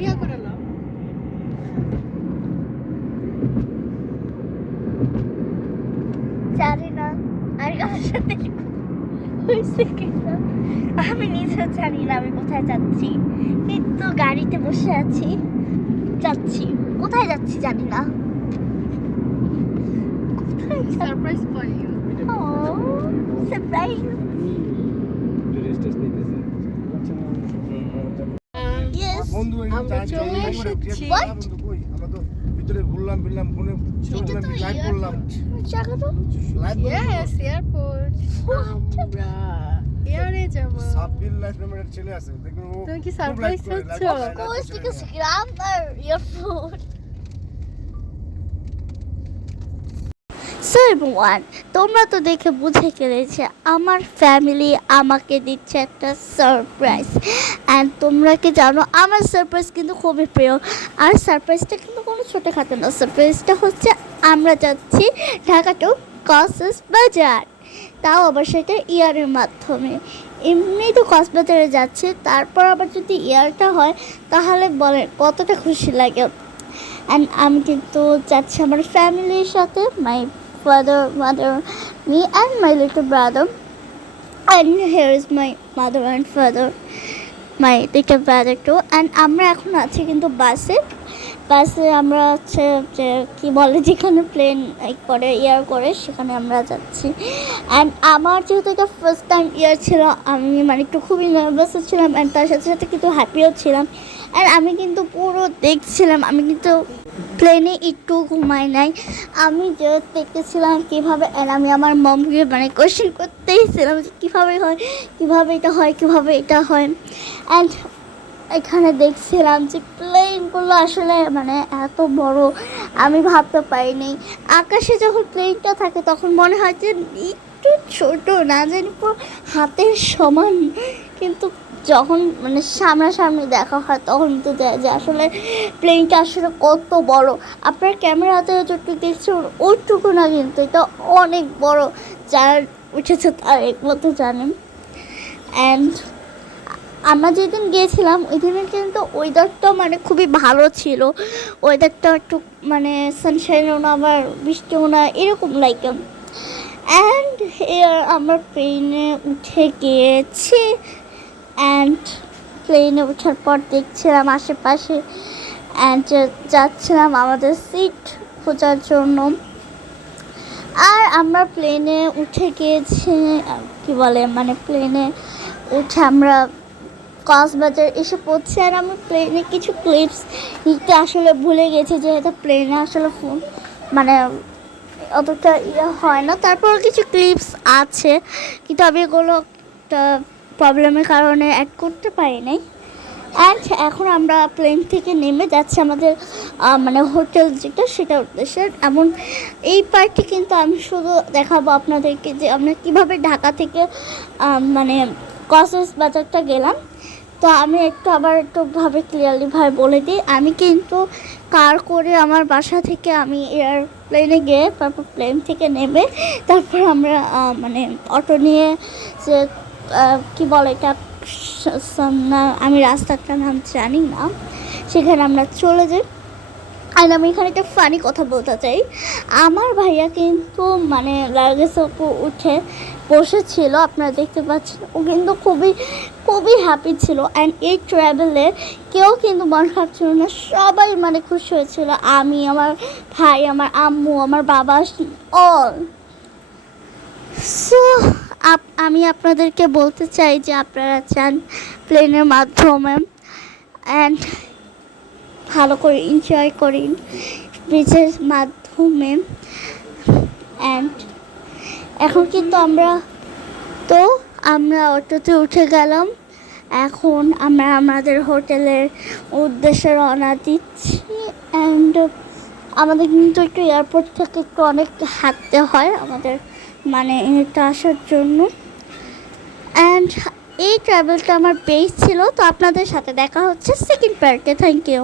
ইয়া করে নাও। জানি না আর আমার সাথে হয়েছে কিনা, আমি নিজেও জানি না আমি কোথায় যাচ্ছি, কিন্তু গাড়িতে বসে আছি, যাচ্ছি। কোথায় যাচ্ছি জানি না। কোথায় সারপ্রাইজ ফর ইউ। ও সারপ্রাইজ। ইয়েস বন্ধু আমরা চলে এসেছি। আমরা তো ভিতরে ঘুরলাম ফিরলাম ফোনে লাইভ করলাম জায়গাটা লাইভ ইয়েস এয়ারপোর্ট। আমরা এয়ারে যাব। সাব্বির লাইফ নামের একটা ছেলে আছে দেখুন ও তুমি কি খুব সারপ্রাইজ live করে, হচ্ছ? live করে, live কোচ করে থেকে ছেলে। গ্রাম আর এয়ারপোর্ট। সো এভরিওয়ান, তোমরা তো দেখে বুঝে গেলেছে আমার ফ্যামিলি আমাকে দিচ্ছে একটা সারপ্রাইজ। অ্যান্ড তোমরা কি জানো আমার সারপ্রাইজ কিন্তু খুবই প্রিয়। আর সারপ্রাইজটা কিন্তু কোনো ছোটোখাটো না, সারপ্রাইজটা হচ্ছে আমরা যাচ্ছি ঢাকা টু কক্সবাজার, তাও আবার সেটা ইয়ারের মাধ্যমে। এমনি তো কক্সবাজারে যাচ্ছে, তারপর আবার যদি ইয়ারটা হয় তাহলে বলেন কতটা খুশি লাগে। অ্যান্ড আমি কিন্তু যাচ্ছি আমার ফ্যামিলির সাথে, মাই father, mother, me and my little brother. And here is my mother and father, my little brother too. And আমরা এখন আছি কিন্তু বাসে। আমরা হচ্ছে যে কী বলে যেখানে প্লেন করে এয়ার করে সেখানে আমরা যাচ্ছি। অ্যান্ড আমার যেহেতু এটা ফার্স্ট টাইম ইয়ার ছিল, আমি মানে একটু খুবই নার্ভাসও ছিলাম অ্যান্ড তার সাথে সাথে কিন্তু হ্যাপিও ছিলাম। অ্যান্ড আমি কিন্তু পুরো দেখছিলাম, আমি কিন্তু প্লেনে একটু ঘুমাই নাই, আমি যে দেখতেছিলাম কীভাবে। অ্যান্ড আমি আমার মমকে মানে কোয়েশ্চেন করতেইছিলাম যে কীভাবে হয়, কীভাবে এটা হয়, কীভাবে এটা হয়। অ্যান্ড এখানে দেখছিলাম যে প্লেনগুলো আসলে মানে এত বড় আমি ভাবতে পারিনি। আকাশে যখন প্লেনটা থাকে তখন মনে হয় যে একটু ছোট, না জানি পুরো হাতের সমান, কিন্তু যখন মানে সামনাসামনি দেখা হয় তখন তো যায় যে আসলে প্লেনটা আসলে কত বড়। আপনার ক্যামেরাতে যতটুকু দেখছেন ওইটুকু না, কিন্তু এটা অনেক বড়, যারা উঠেছে তার একমাত্র জানেন। অ্যান্ড আমরা যেদিন গিয়েছিলাম ওই দিনে কিন্তু ওয়েদারটা মানে খুবই ভালো ছিল, ওয়েদারটা একটু মানে সানশাইনও না আবার বৃষ্টিও না, এরকম লাইক। অ্যান্ড আমরা প্লেনে উঠে গিয়েছি। অ্যান্ড প্লেনে ওঠার পর দেখছিলাম আশেপাশে, অ্যান্ড যাচ্ছিলাম আমাদের সিট খোঁজার জন্য। আর আমরা প্লেনে উঠে গিয়েছি, কী বলে মানে প্লেনে উঠে আমরা কক্সবাজার এসে পড়ছি। আর আমি প্লেনে কিছু ক্লিপস নিতে আসলে ভুলে গেছি, যেহেতু প্লেনে আসলে ফোন মানে অতটা ইয়ে হয় না, তারপর কিছু ক্লিপস আছে কিন্তু আমি এগুলো একটা প্রবলেমের কারণে অ্যাড করতে পারি নাই। অ্যান্ড এখন আমরা প্লেন থেকে নেমে যাচ্ছি আমাদের মানে হোটেল যেটা সেটা উদ্দেশ্যে। এমন এই পার্টটি কিন্তু আমি শুধু দেখাবো আপনাদেরকে যে আমরা কীভাবে ঢাকা থেকে মানে কক্সবাজারটা গেলাম। তো আমি একটুভাবে ক্লিয়ারলিভাবে বলে দিই, আমি কিন্তু কার করে আমার বাসা থেকে আমি এয়ারপ্লেনে গিয়ে তারপর প্লেন থেকে নেমে তারপর আমরা মানে অটো নিয়ে যে কী বলে এটা না, আমি রাস্তাটার নাম জানি না, সেখানে আমরা চলে যাই। আর আমি এখানে একটা ফানি কথা বলতে চাই, আমার ভাইয়া কিন্তু মানে লাগেজের উপর উঠে বসেছিল, আপনারা দেখতে পাচ্ছেন, ও কিন্তু খুবই খুবই হ্যাপি ছিল। অ্যান্ড এই ট্রাভেলে কেউ কিন্তু মন খারাপ ছিল না, সবাই মানে খুশি হয়েছিল, আমি, আমার ভাই, আমার আম্মু, আমার বাবা, অল। সো আমি আপনাদেরকে বলতে চাই যে আপনারা চান প্লেনের মাধ্যমে অ্যান্ড ভালো করে এনজয় করেন ব্রিজের মাধ্যমে। অ্যান্ড এখন কিন্তু আমরা অটোতে উঠে গেলাম, এখন আমরা আমাদের হোটেলের উদ্দেশ্যে রওনা দিচ্ছি। অ্যান্ড আমাদের কিন্তু একটু এয়ারপোর্ট থেকে একটু অনেক হাঁটতে হয় আমাদের মানে এটা আসার জন্য। অ্যান্ড এই ট্রাভেলটা আমার বেস ছিল, তো আপনাদের সাথে দেখা হচ্ছে সেকেন্ড পার্টে। Thank you.